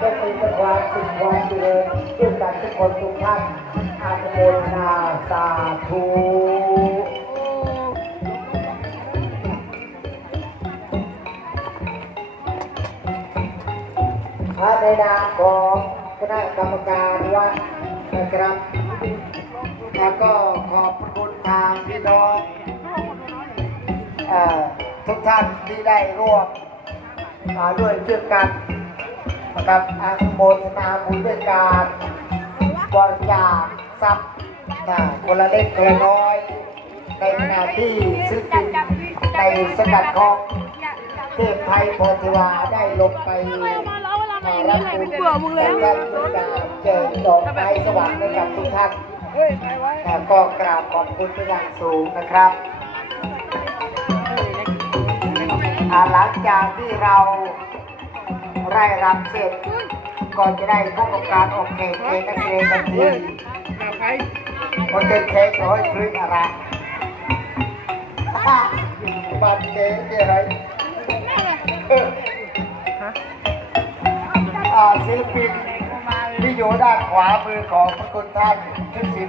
จะมีแต่ความสุขความเจริญด้วยกันทุกคนทุกท่านอาจโมนาสาธุพระในนามของคณะกรรมการวัดนะครับ แล้วก็ขอบพระคุณทางพี่น้องทุกท่านที่ได้ร่วมมาด้วยเชื่อกัน นะครับอานุโมทนาบุญด้วยการบริจาคทรัพย์นะคนละเล็กคนละน้อย ในขณะที่ซื้อกินในสกัดของเทพไทยโพธิวาได้ลงไปรับบุญและการบริจาคเจอดอกไม้สวรรค์ให้กับทุกท่านแต่ก็กราบขอบคุณเป็นอย่างสูงนะครับหลังจากที่เรา ไร่รำเสร็จก็จะได้พบกับการออกเค้กเกนักเรียนทันทีคนเดินเค้กร้อยครึ่งอะไรบัตรเค้กเนี่ยไรศิลปินที่อยู่ด้านขวามือของพระคุณท่านชุดสี